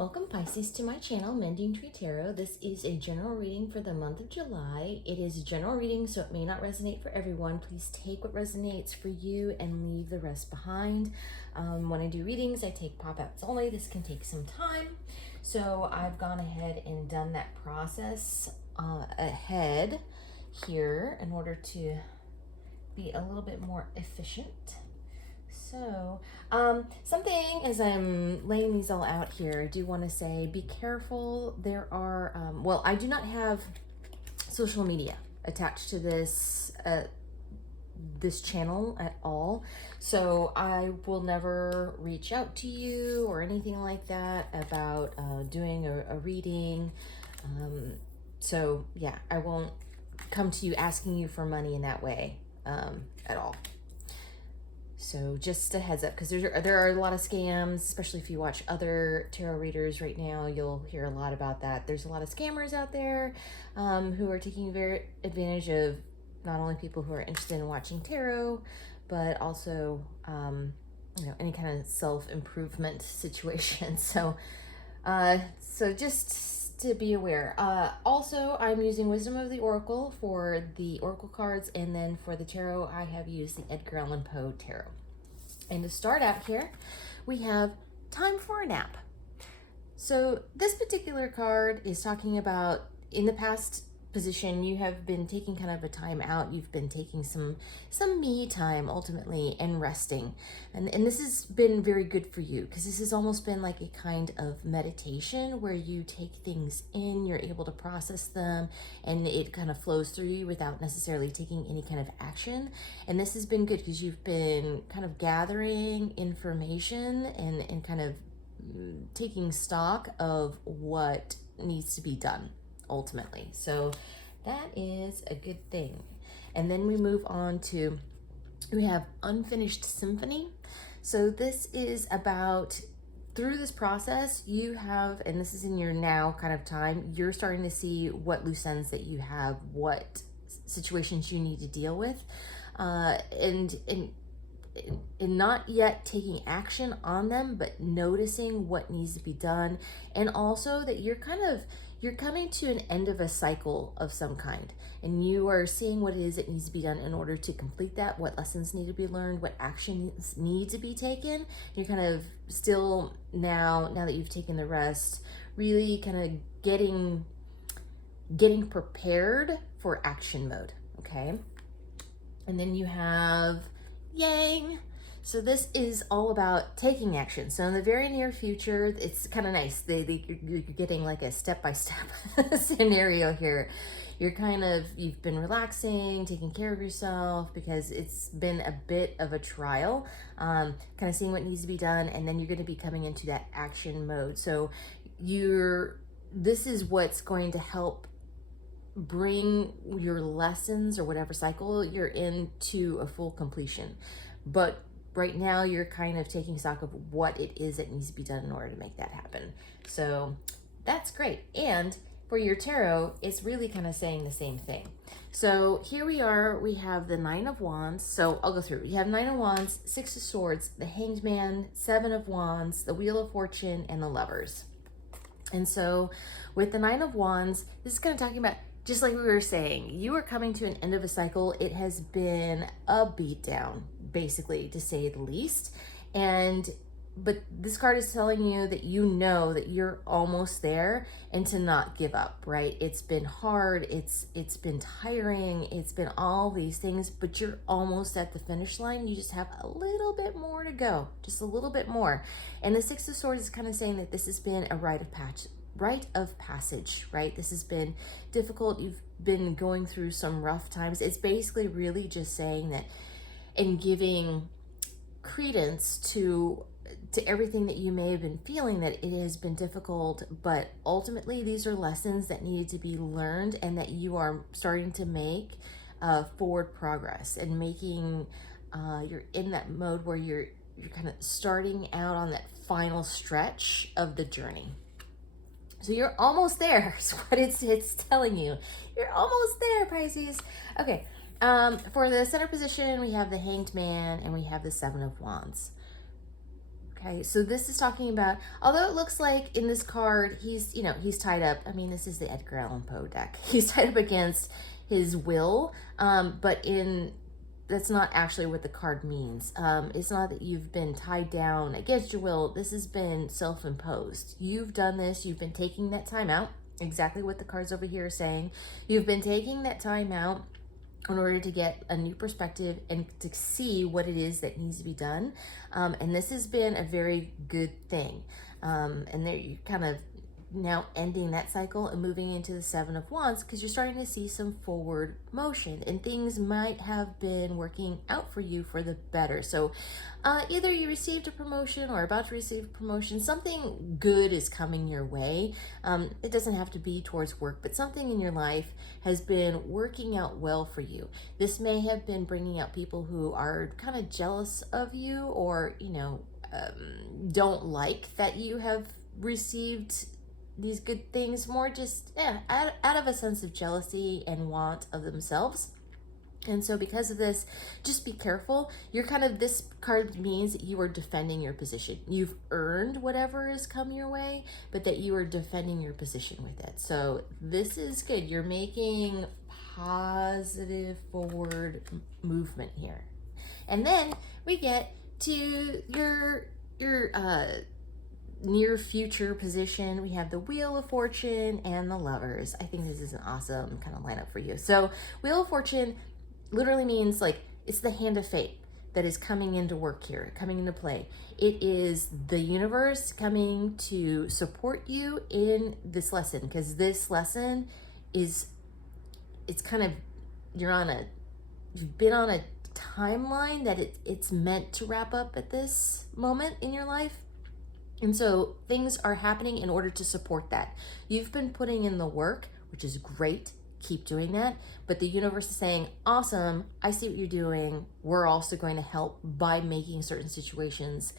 Welcome Pisces to my channel, Mending Tree Tarot. This is a general reading for the month of July. It is a general reading, so it may not resonate for everyone. Please take what resonates for you and leave the rest behind. When I do readings, I take pop-outs only. This can take some time. So I've gone ahead and done that process ahead here in order to be a little bit more efficient. So, something as I'm laying these all out here, I do want to say, be careful. There are, well, I do not have social media attached to this, this channel at all. So I will never reach out to you or anything like that about, doing a reading. So yeah, I won't come to you asking you for money in that way, at all. So just a heads up, because there are a lot of scams, especially if you watch other tarot readers right now, you'll hear a lot about that. There's a lot of scammers out there who are taking advantage of not only people who are interested in watching tarot, but also you know, any kind of self-improvement situation. So just to be aware. Also, I'm using Wisdom of the Oracle for the Oracle cards, and then for the tarot, I have used the Edgar Allan Poe Tarot. And to start out here, we have Time for a Nap. So this particular card is talking about, in the past position, you have been taking kind of a time out. You've been taking some me time ultimately and resting. And this has been very good for you, because this has almost been like a kind of meditation where you take things in, you're able to process them, and it kind of flows through you without necessarily taking any kind of action. And this has been good because you've been kind of gathering information and kind of taking stock of what needs to be done ultimately. So that is a good thing. And then we move on to, we have Unfinished Symphony. So this is about, through this process, you have, and this is in your now kind of time, you're starting to see what loose ends that you have, what situations you need to deal with, and not yet taking action on them, but noticing what needs to be done. And also that you're coming to an end of a cycle of some kind, and you are seeing what it is that needs to be done in order to complete that, what lessons need to be learned, what actions need to be taken. You're kind of still now that you've taken the rest, really kind of getting prepared for action mode, okay? And then you have Yang. So this is all about taking action. So in the very near future, it's kind of nice. You're getting like a step-by-step scenario here. You've been relaxing, taking care of yourself, because it's been a bit of a trial, kind of seeing what needs to be done, and then you're going to be coming into that action mode. So this is what's going to help bring your lessons or whatever cycle you're in to a full completion. But right now you're kind of taking stock of what it is that needs to be done in order to make that happen. So that's great. And for your tarot, it's really kind of saying the same thing. So here we are, we have the Nine of Wands. So I'll go through. You have Nine of Wands, Six of Swords, the Hanged Man, Seven of Wands, the Wheel of Fortune, and the Lovers. And so with the Nine of Wands, this is kind of talking about, just like we were saying, you are coming to an end of a cycle. It has been a beatdown, basically, to say the least. But this card is telling you that you know that you're almost there, and to not give up, right? It's been hard, it's been tiring, it's been all these things, but you're almost at the finish line. You just have a little bit more to go, just a little bit more. And the Six of Swords is kind of saying that this has been a rite of passage, right? This has been difficult. You've been going through some rough times. It's basically really just saying that, and giving credence to everything that you may have been feeling, that it has been difficult, but ultimately these are lessons that needed to be learned, and that you are starting to make forward progress, and making you're in that mode where you're kind of starting out on that final stretch of the journey. So you're almost there is what it's telling you. You're almost there, Pisces. Okay, for the center position, we have the Hanged Man and we have the Seven of Wands. Okay, so this is talking about, although it looks like in this card, he's, you know, he's tied up. I mean, this is the Edgar Allan Poe deck. He's tied up against his will, but that's not actually what the card means. It's not that you've been tied down against your will. This has been self-imposed. You've done this. You've been taking that time out. Exactly what the cards over here are saying. You've been taking that time out in order to get a new perspective and to see what it is that needs to be done. And this has been a very good thing. And there you kind of now ending that cycle and moving into the Seven of Wands, because you're starting to see some forward motion and things might have been working out for you for the better. So either you received a promotion or about to receive a promotion, something good is coming your way. It doesn't have to be towards work, but something in your life has been working out well for you. This may have been bringing out people who are kind of jealous of you, or, you know, don't like that you have received these good things, more just out of a sense of jealousy and want of themselves. And so because of this, just be careful. You're kind of, this card means that you are defending your position. You've earned whatever has come your way, but that you are defending your position with it. So this is good. You're making positive forward movement here. And then we get to your near future position. We have the Wheel of Fortune and the Lovers. I think this is an awesome kind of lineup for you. So Wheel of Fortune literally means like it's the hand of fate that is coming into work here, coming into play. It is the universe coming to support you in this lesson, because this lesson is, it's kind of, you've been on a timeline that it's meant to wrap up at this moment in your life. And so things are happening in order to support that. You've been putting in the work, which is great. Keep doing that. But the universe is saying, awesome, I see what you're doing. We're also going to help by making certain situations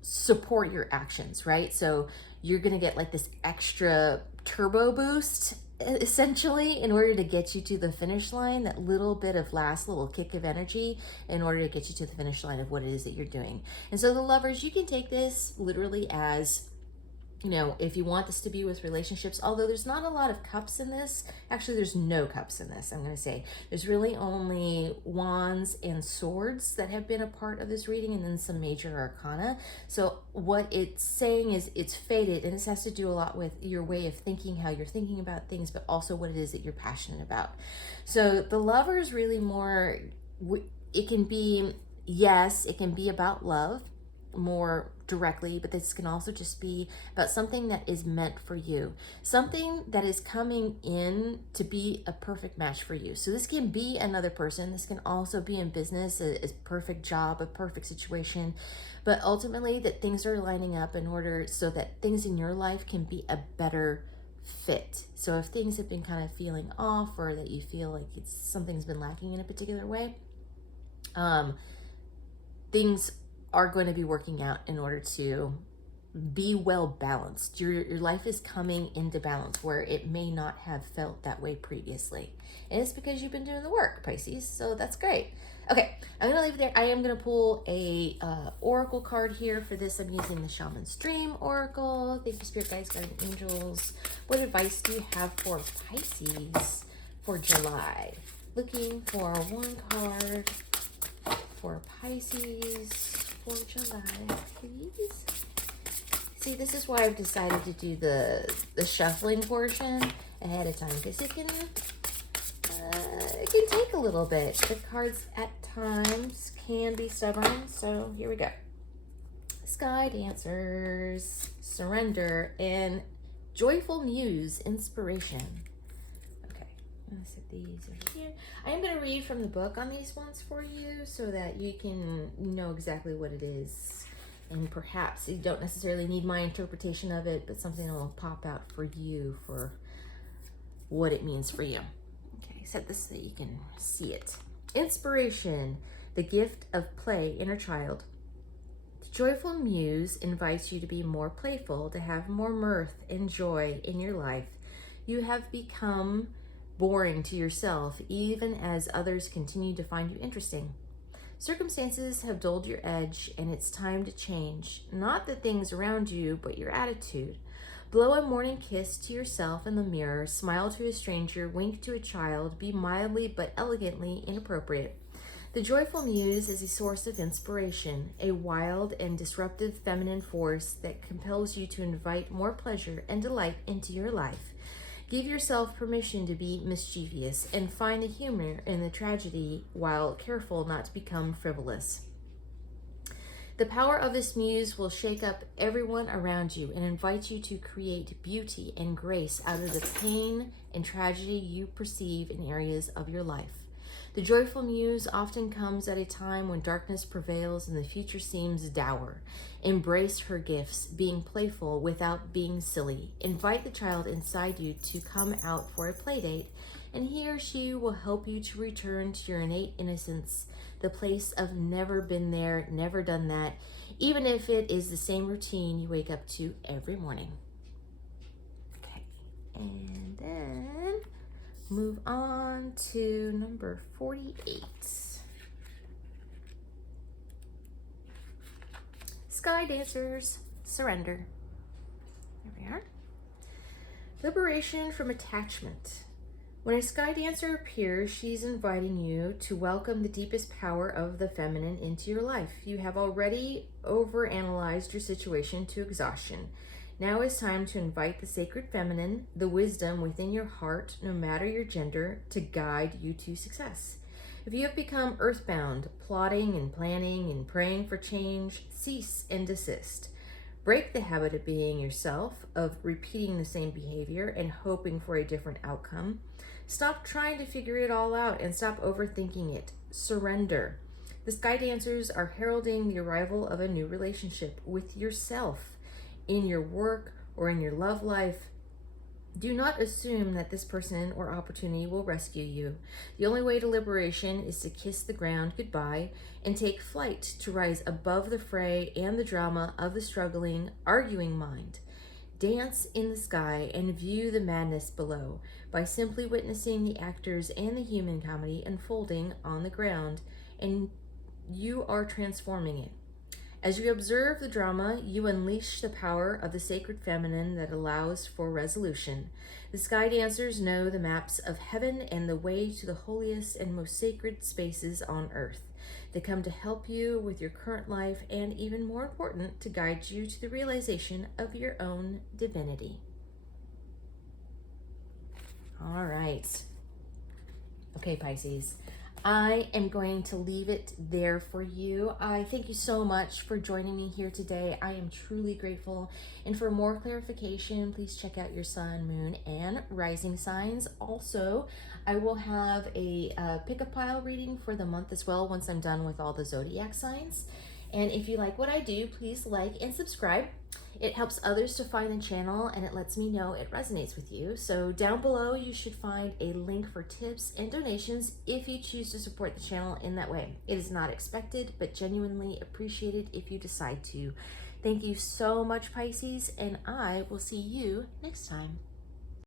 support your actions, right? So you're going to get like this extra turbo boost, essentially, in order to get you to the finish line, that little bit of last little kick of energy in order to get you to the finish line of what it is that you're doing. And so the Lovers, you can take this literally as, you know, if you want this to be with relationships, although there's not a lot of cups in this. Actually, there's no cups in this, I'm going to say. There's really only wands and swords that have been a part of this reading, and then some major arcana. So what it's saying is it's fated, and this has to do a lot with your way of thinking, how you're thinking about things, but also what it is that you're passionate about. So the Lovers really more, it can be, yes, it can be about love more directly, but this can also just be about something that is meant for you, something that is coming in to be a perfect match for you. So this can be another person. This can also be in business, a perfect job, a perfect situation, but ultimately that things are lining up in order so that things in your life can be a better fit. So if things have been kind of feeling off, or that you feel like something's been lacking in a particular way, things are going to be working out in order to be well balanced. Your life is coming into balance where it may not have felt that way previously. And it's because you've been doing the work, Pisces. So that's great. Okay, I'm going to leave it there. I am going to pull a oracle card here for this. I'm using the Shaman's Dream Oracle. Thank you, Spirit Guides, Guardian Angels. What advice do you have for Pisces for July? Looking for one card for Pisces for July, please. See, this is why I've decided to do the shuffling portion ahead of time, because it can take a little bit. The cards at times can be stubborn, so here we go. Sky Dancers, Surrender, and Joyful Muse, Inspiration. I'm going to set these over here. I am going to read from the book on these ones for you so that you can know exactly what it is. And perhaps you don't necessarily need my interpretation of it, but something that will pop out for you for what it means for you. Okay, set this so that you can see it. Inspiration, the gift of play, inner child. The Joyful Muse invites you to be more playful, to have more mirth and joy in your life. You have become boring to yourself, even as others continue to find you interesting. Circumstances have dulled your edge, and it's time to change. Not the things around you, but your attitude. Blow a morning kiss to yourself in the mirror, smile to a stranger, wink to a child, be mildly but elegantly inappropriate. The joyful muse is a source of inspiration, a wild and disruptive feminine force that compels you to invite more pleasure and delight into your life. Give yourself permission to be mischievous and find the humor in the tragedy while careful not to become frivolous. The power of this muse will shake up everyone around you and invite you to create beauty and grace out of the pain and tragedy you perceive in areas of your life. The joyful muse often comes at a time when darkness prevails and the future seems dour. Embrace her gifts, being playful without being silly. Invite the child inside you to come out for a play date, and he or she will help you to return to your innate innocence, the place of never been there, never done that, even if it is the same routine you wake up to every morning. Okay, and then move on to number 48. Sky Dancers, surrender. There we are. Liberation from attachment. When a sky dancer appears, she's inviting you to welcome the deepest power of the feminine into your life. You have already overanalyzed your situation to exhaustion. Now is time to invite the sacred feminine, the wisdom within your heart, no matter your gender, to guide you to success. If you have become earthbound, plotting and planning and praying for change, cease and desist. Break the habit of being yourself, of repeating the same behavior and hoping for a different outcome. Stop trying to figure it all out and stop overthinking it. Surrender. The sky dancers are heralding the arrival of a new relationship with yourself, in your work or in your love life. Do not assume that this person or opportunity will rescue you. The only way to liberation is to kiss the ground goodbye and take flight to rise above the fray and the drama of the struggling, arguing mind. Dance in the sky and view the madness below by simply witnessing the actors and the human comedy unfolding on the ground, and you are transforming it. As you observe the drama, you unleash the power of the sacred feminine that allows for resolution. The sky dancers know the maps of heaven and the way to the holiest and most sacred spaces on earth. They come to help you with your current life and, even more important, to guide you to the realization of your own divinity. All right. Okay, Pisces. I am going to leave it there for you. I thank you so much for joining me here today. I am truly grateful. And for more clarification, please check out your sun, moon, and rising signs. Also, I will have a pick-up pile reading for the month as well once I'm done with all the zodiac signs. And if you like what I do, please like and subscribe. It helps others to find the channel, and it lets me know it resonates with you. So down below, you should find a link for tips and donations if you choose to support the channel in that way. It is not expected, but genuinely appreciated if you decide to. Thank you so much, Pisces, and I will see you next time.